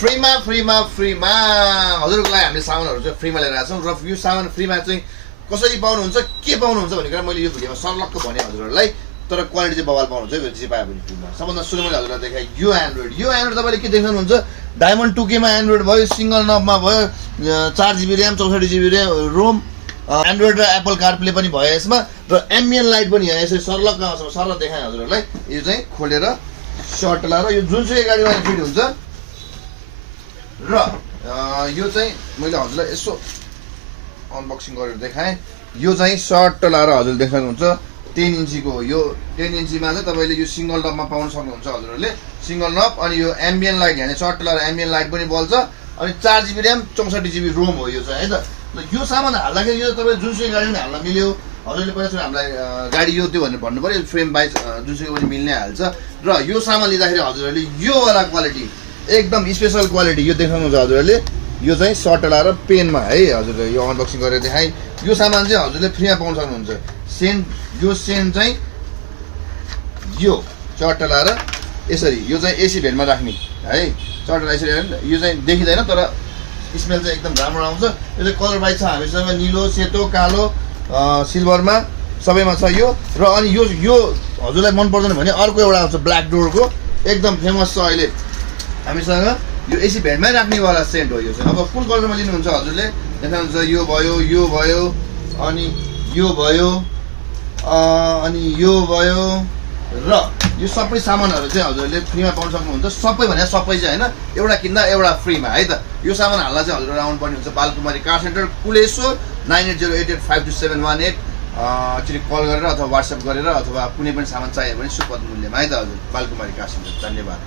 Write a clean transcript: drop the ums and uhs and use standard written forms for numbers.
फ्रीमा हजुरको लागि हामीले सामानहरू चाहिँ फ्रीमा लिएर आएको छौँ र यो सामान फ्रीमा चाहिँ कसरी पाउनुहुन्छ के पाउनुहुन्छ भनेर मैले यो भिडियोमा सर्लक्क भने हजुरहरूलाई तर क्वालिटी चाहिँ बवाल पाउनुहुन्छ जे पायो भने फ्रीमा सबभन्दा सुरु मैले हजुरलाई देखाएँ यो एन्ड्रोइड तपाईँले के देख्नुहुन्छ डायमन्ड 2K मा एन्ड्रोइड भयो सिङ्गल नबमा भयो 4GB RAM 64GB ROM Android र एप्पल कारप्ले पनि भयो यसमा र एम्बियन लाइट पनि यहाँ यसरी सर्लक्क सरल देखाएँ हजुरहरूलाई यो चाहिँ खोलेर सर्ट लाएर यो जुनसुकै गाडीमा फिट हुन्छ र यो चाहिँ मैले हजुरलाई यसो अनबक्सिङ गरेर देखाएँ यो चाहिँ सर्ट लाएर हजुरले देख्नुहुन्छ 10 इन्चीको हो यो 10 इन्चीमा चाहिँ तपाईँले यो सिङ्गल नबमा पाउन सक्नुहुन्छ हजुरहरूले सिङ्गल नब अनि यो एम्बियन लाइट यहाँ सर्ट लाएर एम्बियन लाइट पनि बल्छ अनि 4GB ऱ्याम 64GB रोम हो यो चाहिँ है त यो सामान हाल्दाखेरि यो तपाईँले जुनसुकै गाडी पनि हाल्न मिल्यो हजुरले पहिला सुरु हामीलाई गाडी यो त्यो भनेर भन्नु पऱ्यो फ्रेम बाइज जुनसुकै पनि मिल्ने हाल्छ र यो सामान लिँदाखेरि हजुरहरूले योवाला क्वालिटी एकदम स्पेसल क्वालिटी यो देखाउनुहुन्छ हजुरहरूले यो चाहिँ सर्ट लाएर पेनमा है हजुरले यो अनबक्सिङ गरेर देखाएँ यो सामान चाहिँ हजुरले फ्रीमा पाउन सक्नुहुन्छ यो सेन चाहिँ यो सर्ट लाएर यसरी यो चाहिँ एसी भेन्टमा राख्ने है सर्ट लाएर यसरी यो चाहिँ देखिँदैन तर स्मेल चाहिँ एकदम राम्रो आउँछ यो चाहिँ कलर वाइज छ हामीसँग निलो सेतो कालो सिल्भरमा सबैमा छ यो र अनि यो हजुरलाई मन पर्दैन भने अर्को एउटा आउँछ ब्ल्याक डोरको एकदम फेमस छ अहिले हामीसँग यो एसी भेन्टमै राख्नेवाला सेन्ट हो यो चाहिँ अब कुन कलरमा लिनुहुन्छ हजुरले देखाउनुहुन्छ यो भयो अनि यो भयो अनि यो भयो र यो सबै सामानहरू चाहिँ हजुरले फ्रीमा पाउन सक्नुहुन्छ सबै भने सबै चाहिँ होइन एउटा किन्दा एउटा फ्रीमा है त यो सामान हाल्न चाहिँ हजुरहरू आउनुपर्ने हुन्छ Balkumari car centre Kuleshwor 9808822718 actually call गरेर अथवा वाट्सएप गरेर अथवा कुनै पनि सामान चाहियो भने सुपथ मूल्यमा है त हजुर बालकुमारी कार सेन्टर धन्यवाद